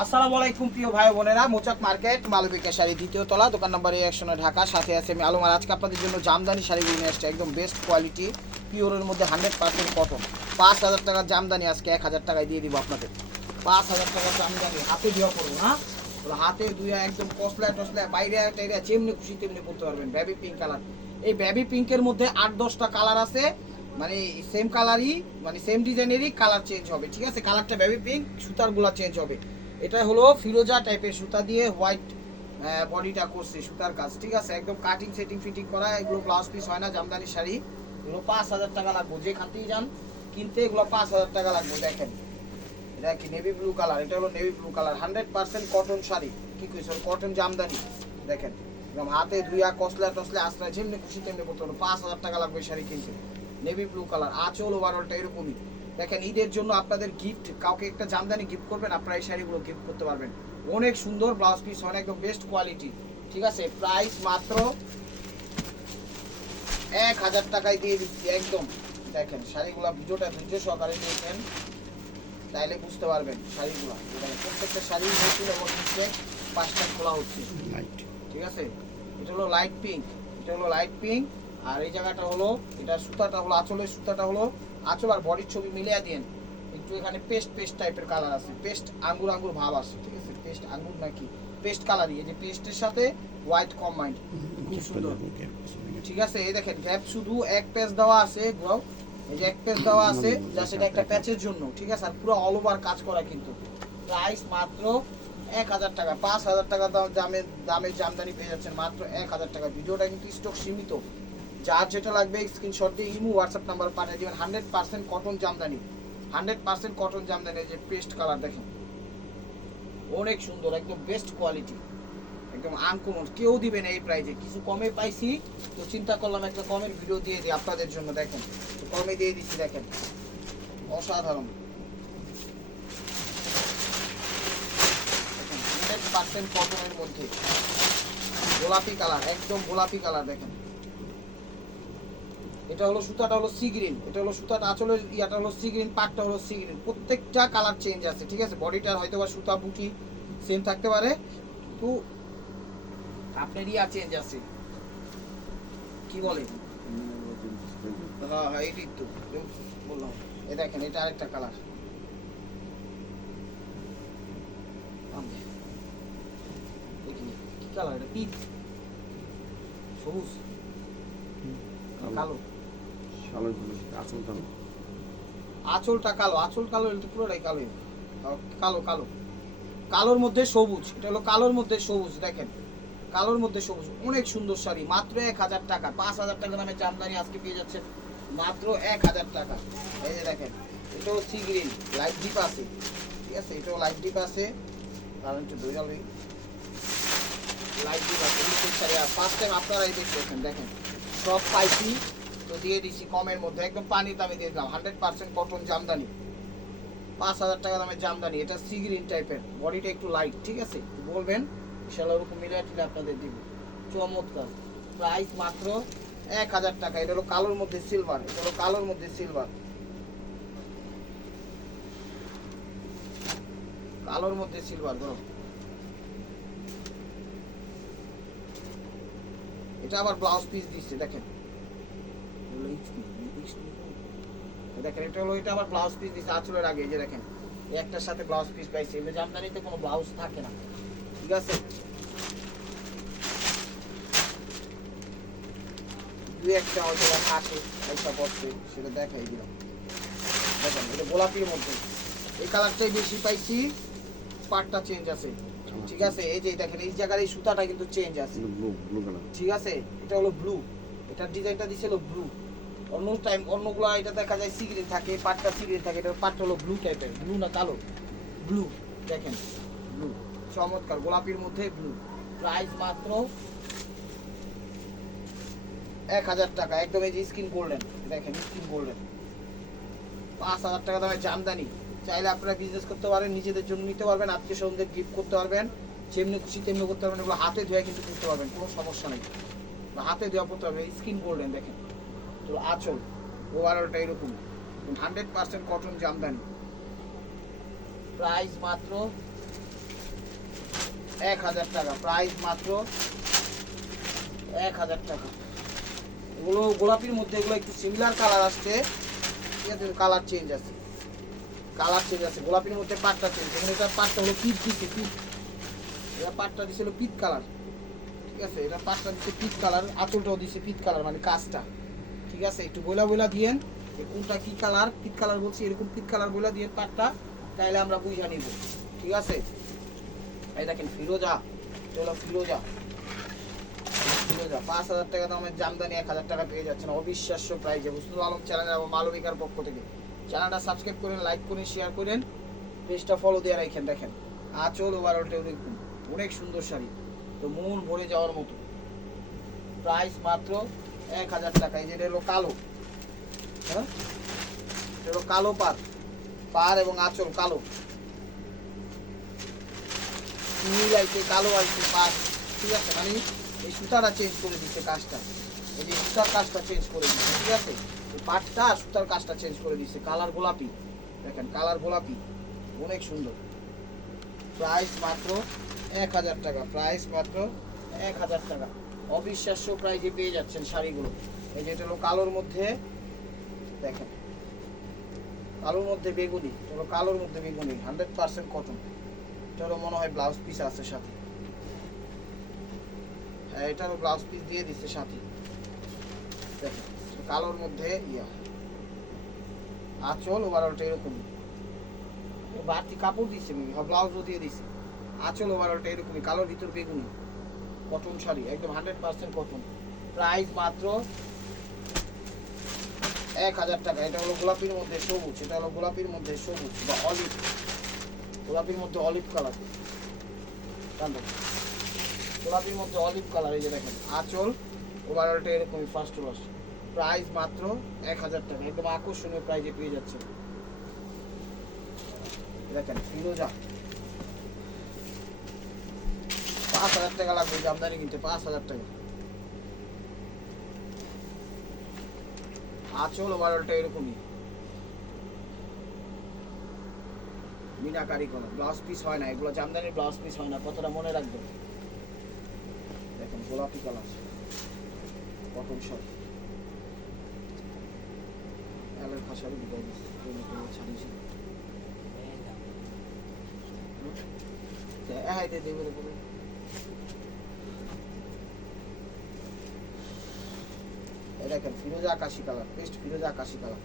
আসসালামু আলাইকুম প্রিয় ভাই বোনেরা, মোচাক মার্কেট মালবিকা শাড়ি দ্বিতীয় তলা, দোকান নম্বর একশো নয় ঢাকা, সাথে আছে আমি আলমার আজকে আপনাদের জন্য জামদানি শাড়িগুলো নিয়ে আসছে একদম বেস্ট কোয়ালিটি পিওরের মধ্যে হান্ড্রেড পার্সেন্ট কটন পাঁচ হাজার টাকার জামদানি আজকে, এক হাজার টাকায় দিয়ে দিব আপনাদের। পাঁচ হাজার টাকার জামদানি, হাতে দেওয়া করব না হাতে ধুয়ে একদম কসলা টসলা, বাইরে টাইরে যেমনি খুশি তেমনি করতে পারবেন বেবি পিঙ্ক কালার এই বেবি পিঙ্কের মধ্যে আট দশটা কালার আছে মানে সেম কালারই মানে সেম ডিজাইনেরই কালার চেঞ্জ হবে, ঠিক আছে? কালারটা বেবি পিঙ্ক সুতারগুলো চেঞ্জ হবে। এটা হলো ফিরোজা টাইপের সুতা দিয়ে হোয়াইট বডিটা করছে সুতার কাজ, ঠিক আছে? একদম কাটিং সেটিং ফিটিং করা, এগুলো ব্লাউজ পিস হয় না, জামদানি শাড়ি, এগুলো পাঁচ হাজার টাকা লাগবে যেখান থেকেই যান, কিনতে এগুলো পাঁচ হাজার টাকা লাগবে, দেখেন। এটা কি নেভি ব্লু কালার এটা হলো navy blue colour hundred percent cotton sari. কি কইছে? কটন জামদানি, দেখেন। একদম হাতে ধুইয়া কসলা টসলে আশ্রয়, যেমনি খুশি তেমনি করতে হলো পাঁচ হাজার টাকা লাগবে শাড়ি কিনতে। নেভি ব্লু কালার আঁচল ওভারঅলটা এরকমই। দেখেন ঈদের জন্য আপনাদের গিফট কাউকে একটা জামদানি গিফট করবেন আপনারা এই শাড়িগুলো গিফট করতে পারবেন। অনেক সুন্দর ব্লাউজ পিস অনেক একদম বেস্ট কোয়ালিটি ঠিক আছে? প্রাইস মাত্র এক হাজার টাকায় দিয়ে দিচ্ছি একদম। দেখেন শাড়িগুলো ভিডিওটা ধৈর্য সহকারে দেখেন তাইলে বুঝতে পারবেন শাড়িগুলো। প্রত্যেকটা শাড়ি নতুন এবং নিচে পাঁচটা খোলা হচ্ছে। ঠিক আছে? এটা হলো লাইট পিঙ্ক এটা হলো লাইট পিঙ্ক আর এই জায়গাটা হলো এটা সুতাটা হলো আঁচলের সুতাটা হলো আঁচল আর বডির ছবি মিলিয়ে দেন একটু এখানে পেস্ট পেস্ট টাইপের কালার আছে। পেস্ট আঙ্গুর আঙ্গুর ভাব আছে ঠিক আছে? পেস্ট আঙ্গুর নাকি? পেস্ট কালারই এই যে পেস্টের সাথে হোয়াইট কম্বাইন্ড খুব সুন্দর। ঠিক আছে? এই দেখেন গ্যাপ শুধু এক পেজ দেওয়া আছে গ্রো এই যে এক পেজ দেওয়া আছে যা সেটা একটা প্যাচের জন্য ঠিক আছে? আর পুরো অল ওভার কাজ করা কিন্তু। প্রাইস মাত্র এক হাজার টাকা। পাঁচ হাজার টাকা দাম দামের দামের জামদানি পেয়ে যাচ্ছেন মাত্র এক হাজার টাকা। ভিডিওটা কিন্তু স্টক সীমিত। যার যেটা লাগবে স্ক্রিনশট দিয়ে ইমো হোয়াটসঅ্যাপ নাম্বার পাঠিয়ে দিবেন। Hundred percent cotton Jamdani. Hundred percent cotton Jamdani যে পেস্ট কালার দেখেন। অনেক সুন্দর, একদম বেস্ট কোয়ালিটি একদম আনকমন কেউ দিবে না এই প্রাইজে কিছু কমে পাইছি, তো চিন্তা করলাম একটা কমের ভিডিও দিয়ে দিই আপনাদের জন্য, দেখেন। কমে দিয়ে দিচ্ছি দেখেন। অসাধারণ। হান্ড্রেড পার্সেন্ট কটনের মধ্যে। গোলাপি কালার একদম গোলাপি কালার দেখেন। এটা হলো সুতাটা হলো সি গ্রিন এটা হলো সুতাটা আঁচলের ইয়াটা হলো সি গ্রিন পাটটা হলো সি গ্রিন প্রত্যেকটা কালার চেঞ্জ আছে ঠিক আছে? বডিটার হয়তো বা সুতা বুটি সেম থাকতে পারে। তো আপনার ইয়া চেঞ্জ আছে। কি বলে? হ্যাঁ হ্যাঁ এটাই তো। বললাম। এ দেখেন এটা আরেকটা কালার কি কালার এটা পিচ সবুজ। কালো। আঁচলটা কালো, আঁচল কালো এটা পুরোটাই কালো কালো কালো। কালোর মধ্যে সবুজ, এটা হলো কালোর মধ্যে সবুজ, দেখেন। কালোর মধ্যে সবুজ, অনেক সুন্দর শাড়ি, মাত্র এক হাজার টাকা, পাঁচ হাজার টাকা দামে জামদানি আজকে পেয়ে যাচ্ছেন, মাত্র এক হাজার টাকা। এই যে দেখেন, এটাও সি গ্রিন, লাইট ডিপ আছে। ঠিক আছে, এটাও লাইট ডিপ আছে। কারণ একটু যাবে লাইট ডিপ আছে শাড়ি আর ফার্স্ট টাইম আপনারাই দেখতেছেন দেখেন। সব পাইছি। তো দিয়ে দিছি কমের মধ্যে। একদম পানির দামে দিয়ে দিলাম। Hundred percent cotton jamdani. পাঁচ হাজার টাকা দামের জামদানি। এটা সি গ্রিন টাইপের বডিটা একটু লাইট ঠিক আছে? বলবেন ইনশাল্লাহ ওরকম মিলিয়ে আপনাদের দিব। চমৎকার। প্রাইস মাত্র এক হাজার টাকা। এটা হলো কালোর মধ্যে সিলভার এটা হলো কালোর মধ্যে সিলভার কালোর মধ্যে সিলভার ধরো। এটা আবার ব্লাউজ পিস দিচ্ছে, দেখেন। দেখেন এটা হলো এটা আবার ব্লাউজ পিস দিচ্ছে আঁচলের আগে যে দেখেন একটার সাথে ব্লাউজ পিস পাইছে। এগুলো জামদানিতে কোনো ব্লাউজ থাকে না ঠিক আছে? দুই একটা থাকে পড়ছে সেটা দেখাই দিলাম। দেখেন এটা গোলাপির মধ্যে। এই কালারটাই বেশি পাইছি পার্টটা চেঞ্জ আছে ঠিক আছে? এই যে দেখেন এই জায়গার এই সুতাটা কিন্তু চেঞ্জ আছে ঠিক আছে? এটা হলো ব্লু এটার ডিজাইনটা দিছে হলো ব্লু অন্য টাইম অন্যগুলো এটা দেখা যায় সিগ্রিন থাকে পাটটা সিগ্রিন থাকে, এটা পাটটা হলো ব্লু টাইপের ব্লু না কালো? ব্লু দেখেন ব্লু চমৎকার, গোলাপির মধ্যে ব্লু প্রাইস মাত্র এক হাজার টাকা, একদম এই যে স্কিন গোল্ডেন দেখেন স্কিন গোল্ডেন পাঁচ হাজার টাকা দামের জামদানি, চাইলে আপনারা বিজনেস করতে পারেন, নিজেদের জন্য নিতে পারবেন, আত্মীয় স্বজনদের গিফট করতে পারবেন, যেমনি খুশি তেমনি করতে পারবেন, এগুলো হাতে ধোয়া কিন্তু করতে পারবেন, কোনো সমস্যা নেই। হাতে দেওয়া করতে পারবেন স্কিন গোল্ডেন দেখেন। তো আঁচল ওভারঅলটা এরকম। Hundred percent cotton jamdani. Price মাত্র এক হাজার টাকা। প্রাইস মাত্র এক হাজার টাকা। এগুলো গোলাপির মধ্যে, এগুলো একটু সিমিলার কালার আসছে। ঠিক আছে কালার চেঞ্জ আছে। কালার চেঞ্জ আছে। গোলাপির মধ্যে পাটটা চেঞ্জ এখানে এটা পাটটা হলো পিট দিচ্ছে পিট এটা পাটটা দিছিল পিট কালার ঠিক আছে, এটা পাটটা দিচ্ছে পিট কালার আঁচলটাও দিচ্ছে পিট কালার মানে কাজটা। ঠিক আছে? একটু বইলা বইলা দিয়েন কোনটা কি কালার পিট কালার বলছি, এরকম পিট কালার বইলা দিয়ে পাটটা, তাইলে আমরা বুঝা নিব। ঠিক আছে? এই দেখেন, ফিরোজা হলো ফিরোজা। ফিরোজা, পাঁচ হাজার টাকা দামের জামদানি এক হাজার টাকা পেয়ে যাচ্ছেন। অবিশ্বাস্য প্রাইজে হুসনুল আলম চ্যানেল এবং মালবিকার পক্ষ থেকে। চ্যানেলটা সাবস্ক্রাইব করেন লাইক করেন শেয়ার করেন। পেজটা ফলো দিয়ে রাখেন, দেখেন। আঁচল ওভারঅলটা দেখুন অনেক সুন্দর শাড়ি। তো মন ভরে যাওয়ার মতো। প্রাইস মাত্র এক হাজার টাকা, এই যেটা হলো কালো। হ্যাঁ? হলো কালো পার পার এবং আঁচল কালো। নীল আইছে কালো আইছে পার ঠিক আছে? মানে এই সুতাটা চেঞ্জ করে দিচ্ছে কাজটা। এই যে সুতার কাজটা চেঞ্জ করে দিচ্ছে, ঠিক আছে? পাটটা আর সুতার কাজটা চেঞ্জ করে দিচ্ছে, কালার গোলাপি। দেখেন, কালার গোলাপি, অনেক সুন্দর। প্রাইস মাত্র এক হাজার টাকা, প্রাইস মাত্র এক হাজার টাকা। অবিশ্বাস্য প্রাইজে পেয়ে যাচ্ছেন শাড়িগুলো। এই যেটা হলো কালোর মধ্যে, দেখেন। কালোর মধ্যে বেগুনি এটা হলো কালোর মধ্যে বেগুনি, হান্ড্রেড পার্সেন্ট কটন এটা হলো মনে হয় ব্লাউজ পিস আছে সাথে। হ্যাঁ এটারও ব্লাউজ পিস দিয়ে দিচ্ছে সাথে। দেখেন, কালোর মধ্যে ইয়া। আঁচল ওভারঅলটা এরকম বাড়তি কাপড় দিচ্ছে ব্লাউজও দিয়ে দিচ্ছে। আঁচল ওভারঅলটা এরকমই, কালোর ভিতর বেগুনি। কটন শাড়ি, একদম হান্ড্রেড পার্সেন্ট কটন প্রাইস মাত্র এক হাজার টাকা। এটা হলো গোলাপির মধ্যে সবুজ, এটা হলো গোলাপির মধ্যে সবুজ বা অলিভ গোলাপির মধ্যে অলিভ কালার গোলাপির মধ্যে অলিভ কালার এই যে দেখেন, আঁচল ওভারঅলটা এরকমই ফার্স্ট ওয়াশ প্রাইস মাত্র এক হাজার টাকা। একদম আকর্ষণীয় প্রাইজে পেয়ে যাচ্ছে দেখেন, ফিরোজা। পাঁচ হাজার টাকা লাগবে জামদানি কিনতে পাঁচ হাজার টাকা। আঁচল ওভারঅলটা এরকমই। মিনাকারি করা ব্লাউজ পিস হয় না, এগুলো জামদানির ব্লাউজ পিস হয় না কথাটা মনে রাখবেন দেখেন, গোলাপি কালার কটন শর্ট এলের খাসারি বিদায় ছাড়িয়েছি হ্যাঁ দে দেবে। এই দেখেন ফিরোজা আকাশি কালার পেস্ট ফিরোজা আকাশি কালার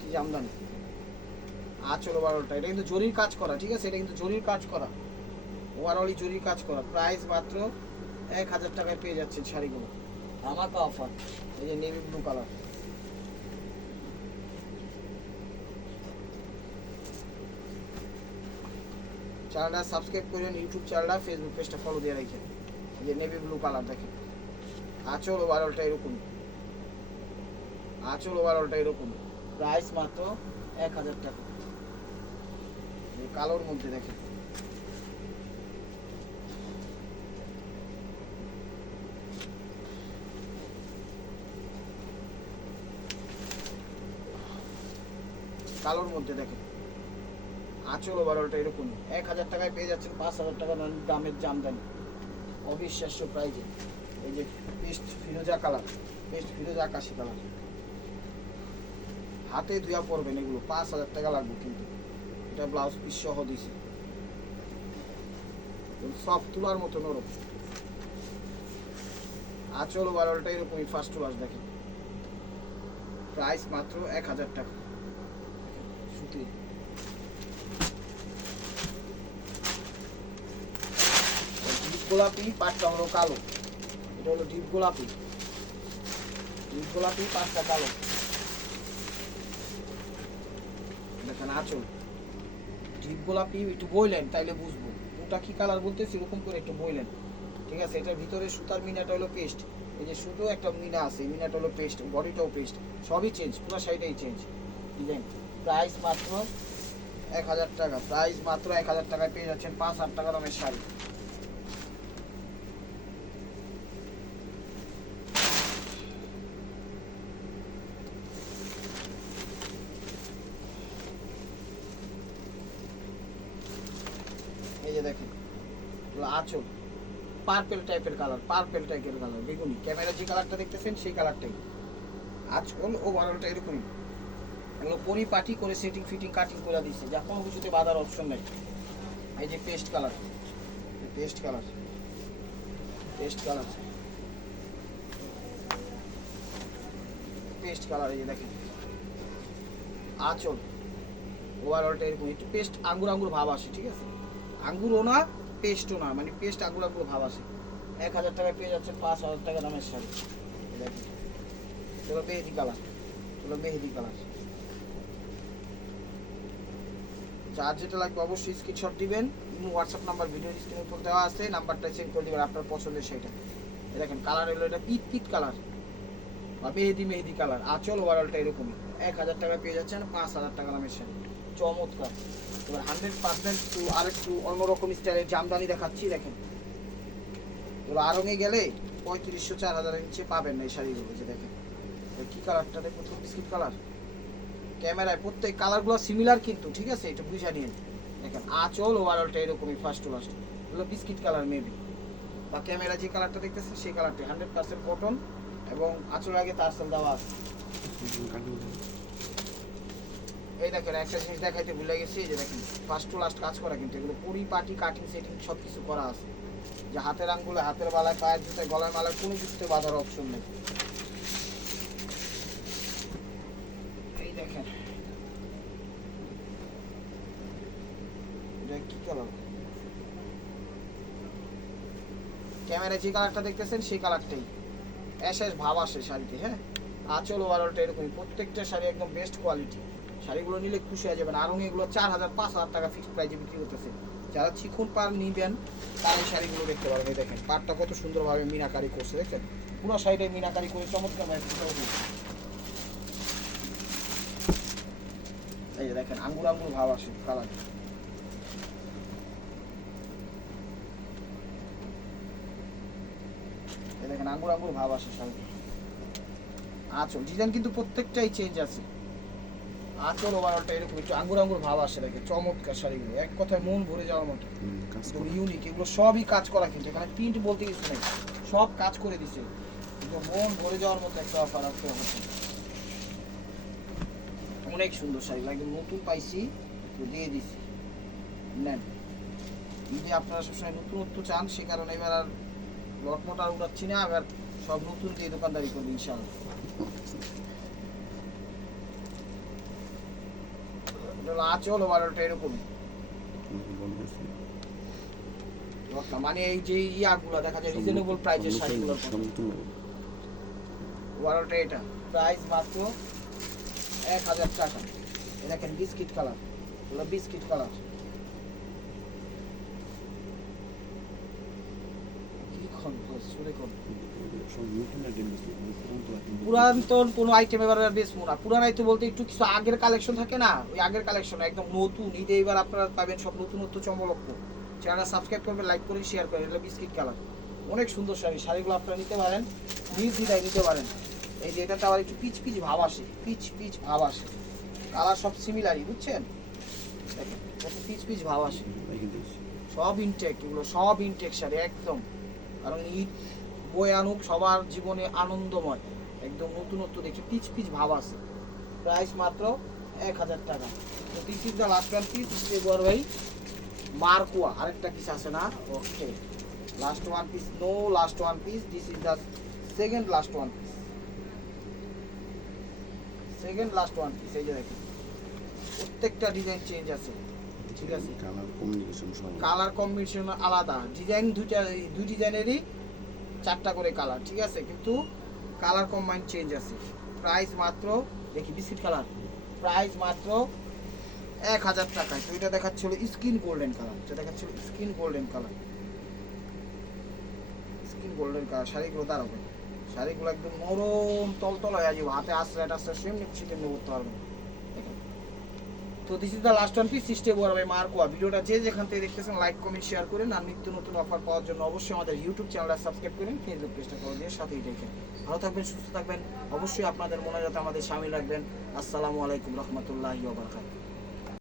কি জামদানি আঁচল ওভারঅলটা এটা কিন্তু জরির কাজ করা ঠিক আছে? এটা কিন্তু জরির কাজ করা। ওভারঅলই জরির কাজ করা। প্রাইস মাত্র এক হাজার টাকায় পেয়ে যাচ্ছেন শাড়িগুলো। আমাকে অফার এই যে নেভি ব্লু কালার চ্যানেলটা সাবস্ক্রাইব করেন ইউটিউব চ্যানেলটা ফেসবুক পেজটা ফলো দিয়ে রাখেন। এই যে নেভি ব্লু কালার দেখেন। আঁচল ওভারঅলটা এরকম। আঁচল ওভারঅলটা এরকম। প্রাইস মাত্র এক হাজার টাকা। কালোর মধ্যে দেখেন। কালোর মধ্যে দেখেন। আঁচল ওভারঅলটা এরকমই এক হাজার টাকায় পেয়ে যাচ্ছেন পাঁচ হাজার টাকা দামের জামদানি। অবিশ্বাস্য প্রাইজে এই যে পেস্ট ফিরোজা কালার, পেস্ট ফিরোজা আকাশি কালার। হাতে ধুয়া পড়বেন এগুলো, পাঁচ হাজার টাকা লাগবে কিন্তু। এটা ব্লাউজ পিস সহ দিছে। সব তুলার মতো নরম আচল বারোটা এরকমই ফার্স্ট ক্লাস দেখেন। প্রাইস মাত্র এক হাজার টাকা। সুতি। গোলাপি পাটটা হলো কালো। এটা হলো ডিপ গোলাপি। ডিপ গোলাপি পাটটা কালো। দেখেন আঁচল। ডিপ গোলাপি একটু বইলেন, তাইলে বুঝব। ওটা কি কালার বলতেছি, এরকম করে একটু বইলেন। ঠিক আছে, এটার ভিতরে সুতার মিনাটা হলো পেস্ট। এই যে সুতো একটা মিনা আছে মিনাটা হলো পেস্ট, বডিটাও পেস্ট। সবই চেঞ্জ, পুরো সাইডেই চেঞ্জ। ডিজাইন, প্রাইস মাত্র এক হাজার টাকা, প্রাইস মাত্র এক হাজার টাকায় পেয়ে যাচ্ছেন পাঁচ হাজার টাকা দামের শাড়ি। যে দেখেন আঁচল পার্পেল টাইপের কালার পার্পেল টাইপের কালার বেগুনি। ক্যামেরা যে কালারটা দেখতেছেন, সেই কালারটাই আঁচল ও বড়টা এরকমই। এগুলো পরিপাটি করে সেটিং ফিটিং কাটিং করে দিচ্ছে যা কোনো কিছুতে বাধার অপশন নেই। এই যে paste colour paste colour paste colour paste colour এই যে দেখেন। আঁচল ওভারঅলটা এরকম। একটু পেস্ট আঙ্গুর আঙ্গুর ভাব আসে, ঠিক আছে? আঙ্গুরও না পেস্টও না মানে পেস্ট আঙ্গুর আঙ্গুর ভাব আসে এক হাজার টাকায় পেয়ে যাচ্ছে পাঁচ হাজার টাকা দামের শাড়ি। এগুলো মেহেদি কালার এগুলো মেহেদি কালার যার যেটা লাগবে অবশ্যই স্ক্রিনশট দিবেন। হোয়াটসঅ্যাপ নাম্বার ভিডিও স্ক্রিনের উপর দেওয়া আছে নাম্বারটা সেন্ড করে দিবেন আপনার পছন্দের সেটা দেখেন কালার হলো এটা পিট পিট কালার বা মেহেদি মেহেদি কালার আচল ওভারঅলটা এরকমই। এক হাজার টাকা পেয়ে যাচ্ছেন পাঁচ হাজার টাকা দামের শাড়ি। চমৎকার। এবার হান্ড্রেড পার্সেন্ট টু আরেকটু অন্যরকম স্টাইলের জামদানি দেখাচ্ছি, দেখেন। এবার আরঙে গেলে পঁয়ত্রিশশো, চার হাজারের নিচে পাবেন না এই শাড়িগুলো, যে দেখেন। কি কালারটা দেখুন বিস্কিট কালার ক্যামেরায় প্রত্যেক কালারগুলো সিমিলার কিন্তু, ঠিক আছে? এটা বুঝা নিয়ে দেখেন, আচল ওভারঅলটা এরকমই ফার্স্ট টু লাস্ট এগুলো বিস্কিট কালার মেবি বা ক্যামেরা যে কালারটা দেখতেছে সেই কালারটা। হান্ড্রেড পার্সেন্ট কটন এবং আঁচল আগে তার তারসেল দেওয়া আছে। এই দেখেন একটা জিনিস দেখাইতে ভুলে গেছি যে দেখেন ফার্স্ট টু লাস্ট কাজ করা কিন্তু এগুলো পরিপাটি কাটিং সেটিং সব কিছু করা আছে। যে হাতের আঙ্গুলে, হাতের বালায়, পায়ের জুতায় গলার মালায় কোনো কিছুতে বাঁধার অপশন নেই। এই দেখেন। কি কালার ক্যামেরায় যে কালারটা দেখতেছেন, সেই কালারটাই অ্যাশ অ্যাশ ভাব আসে শাড়িতে হ্যাঁ? আঁচল ওভারঅলটা এরকমই, প্রত্যেকটা শাড়ি একদম বেস্ট কোয়ালিটি শাড়িগুলো নিলে খুশি হয়ে যাবেন। আরং এগুলো চার হাজার, পাঁচ হাজার টাকা ফিক্সড প্রাইজে বিক্রি করতেছে। যারা চিকুন পার নিবেন, তারা শাড়িগুলো দেখতে পারবেন দেখেন পাটটা কত সুন্দরভাবে মিনাকারি করছে দেখেন পুরো সাইডে মিনাকারি করে চমৎকার। এই যে দেখেন আঙ্গুর আঙ্গুর ভাব আসে কালার দেখেন আঙ্গুর আঙ্গুর ভাব আসে শাড়িতে। আচ্ছা ডিজাইন কিন্তু প্রত্যেকটাই চেঞ্জ আছে। আঁচল ওভারঅলটা এরকম একটু আঙ্গুর আঙ্গুর ভাব আসে দেখে চমৎকার শাড়িগুলো এক কথায় মন ভরে যাওয়ার মতো। একদম ইউনিক এগুলো সবই কাজ করা কিন্তু। এখানে প্রিন্ট বলতে কিছু নেই। সব কাজ করে দিছে। কিন্তু মন ভরে যাওয়ার মতো একটা অফার আছে অনেক সুন্দর শাড়ি একদম নতুন পাইছি তো দিয়ে দিছি। নেন। যদি আপনারা সবসময় নতুনত্ব চান সে কারণে এবার আর লটমট আর উড়াচ্ছি না। এবার সব নতুন দিয়ে দোকানদারি করব ইনশাআল্লাহ এটা হলো আঁচল ওভারঅলটা এরকমই এরকম। মানে এই যে ইয়াগুলো দেখা যায় রিজনেবল প্রাইজের শাড়িগুলোর কথা। ওভারঅলটা এটা। প্রাইস মাত্র এক হাজার টাকা। দেখেন বিস্কিট কালার। এগুলো বিস্কিট কালার কি খন সুরে কোন পুরাতন কোনো আইটেম এবার আর বেচবো না। পুরান আইটেম বলতে একটু কিছু আগের কালেকশন থাকে না? ওই আগের কালেকশন একদম নতুন। ঈদে এবার আপনারা পাবেন সব নতুন নতুন চমলক্ষ চ্যানেলটা সাবস্ক্রাইব করবেন লাইক শেয়ার করেন এগুলো বিস্কিট কালার অনেক সুন্দর শাড়ি। শাড়িগুলো আপনারা নিতে পারেন নিতে পারেন। এই যে এটাতে আবার একটু পিচ পিচ ভাব আসে পিচ পিচ ভাব আসে। কালার সব সিমিলারই বুঝছেন? কত পিচ পিচ ভাব আসে। সব ইনটেক এগুলো সব ইনটেক শাড়ি একদম। কারণ ঈদ বই আনুক, সবার জীবনে আনন্দময়। একদম নতুনত্ব দেখি পিচ পিচ ভাব আছে প্রাইস মাত্র এক হাজার টাকা। তো this is last one piece বড় ভাই মার্কুয়া, আরেকটা পিস আছে না? Okay. Last one piece no last one piece this is the second last one piece second last one piece এই যে দেখেন। প্রত্যেকটা ডিজাইন চেঞ্জ আছে। ঠিক আছে? কালার কমিউনিকেশন সব কালার কম্বিনেশন আলাদা। ডিজাইন দুইটা দুই ডিজাইনেরই চারটা করে কালার ঠিক আছে? কিন্তু কালার কম্বাইন চেঞ্জ আছে। প্রাইস মাত্র দেখি বিস্কিট কালার প্রাইস মাত্র এক হাজার টাকায়। তো এটা দেখাচ্ছিল স্কিন গোল্ডেন কালার এটা দেখাচ্ছিল skin golden colour skin golden colour শাড়িগুলো দাঁড়াবে শাড়িগুলো একদম নরম তলতল হয়ে যাবে হাতে আসলে আসলে সেমনি চিকেন করতে পারবেন দেখেন। তো this is the last one piece সিস্টে বড় ভাই মার্কোয়া ভিডিওটা যে যেখান থেকে দেখতেছেন লাইক কমেন্ট শেয়ার করেন। আর নিত্য নতুন অফার পাওয়ার জন্য অবশ্যই আমাদের ইউটিউব চ্যানেলটা সাবস্ক্রাইব করেন ফেসবুক পেজটা করে দিয়ে সাথেই দেখেন। ভালো থাকবেন, সুস্থ থাকবেন। অবশ্যই আপনাদের মনে যাতে আমাদের সামিল রাখবেন। আসসালামু আলাইকুম রহমতুল্লাহি বারাকাতুহু।